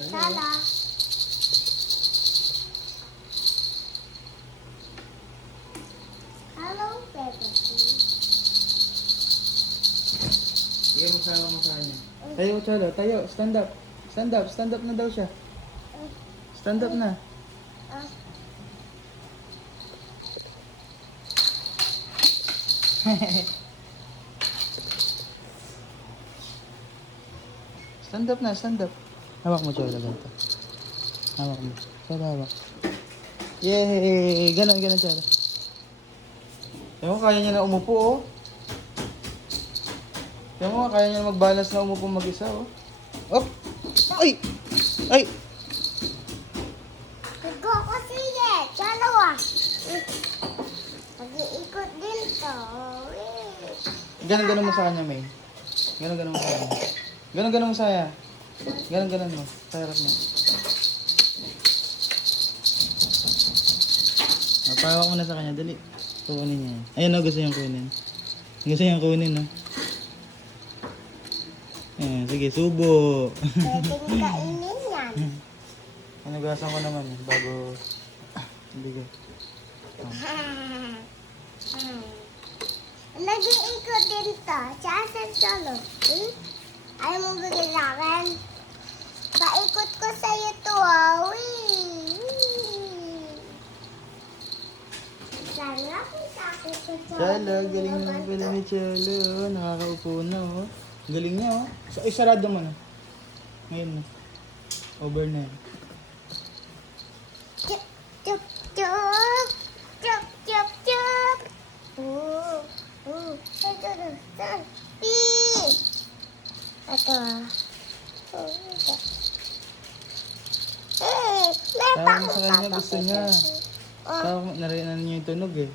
Sala. Hello, Pepe. Sige, masama mo sa kanya. Tayo, Cholo. Tayo. Stand up. Stand up. Stand up na daw siya. Stand up na. Ah, Stand up na. Stand up. Hawak mo, Cholo. Ganito. Hawak mo. Cholo, hawak. Yay! Ganon, ganon, Cholo. Ewan, kaya niya na umupo, oh. Ewan, kaya niya na mag-balance na umupo mag-isa, oh. Op! Ay! Ay! Sigo ko sige. Dalawa. Mag-iikot din to. Ganon, ganon mo sa kanya, May. Ganon, ganon mo sa kanya. Ganon, ganon mo sa kanya. Ganon, ganon mo. Sa harap mo. Mapawak mo na sa kanya, dali. Kukunin niya. Ayun, oh, gusto niyang kunin. Gusto niyang kunin, no? Ayan, sige, subo. Pwedeng kainin yan. Nanugasan ko naman, bago... Hindi ko. Nag-iikot din to. Sa solo. Ayaw mo bigyan sa akin? Paikot ko sa'yo to, ah. Sana kung sakit ko sa Cholo, galing naman pala ni Cholo. Nakakaupo na, oh. Galing niya, oh. Isarado mo na. Ngayon na. Over na yan. Chup, chup, chup. Chup, chup, chup. Ito. Ito. Tawag mo sa kanya, gusto niya. Tawag, narinan niya yung tunog, eh.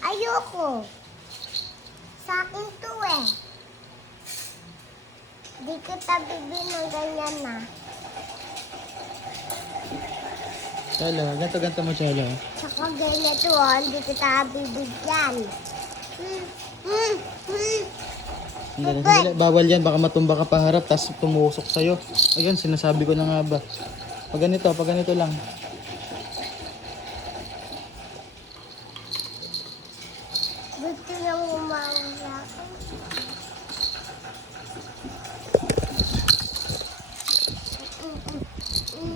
Ayoko. Sa akin to eh. Di kita bibin ng ganyan na. Cholo, ganto mo, Cholo. Tsaka ganito hindi kita bibigyan. Sandali, sandali. Bawal yan, baka matumba ka pa harap, tapos tumusok sa'yo. Ayun, sinasabi ko na nga ba. Pag ganito lang. Gusto niyang umawag sa akin.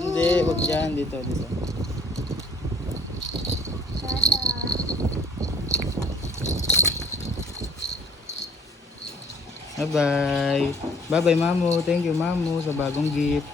Hindi, wag dyan. Dito. Bye-bye. Bye-bye, Mamu. Thank you, Mamu, sa bagong gift.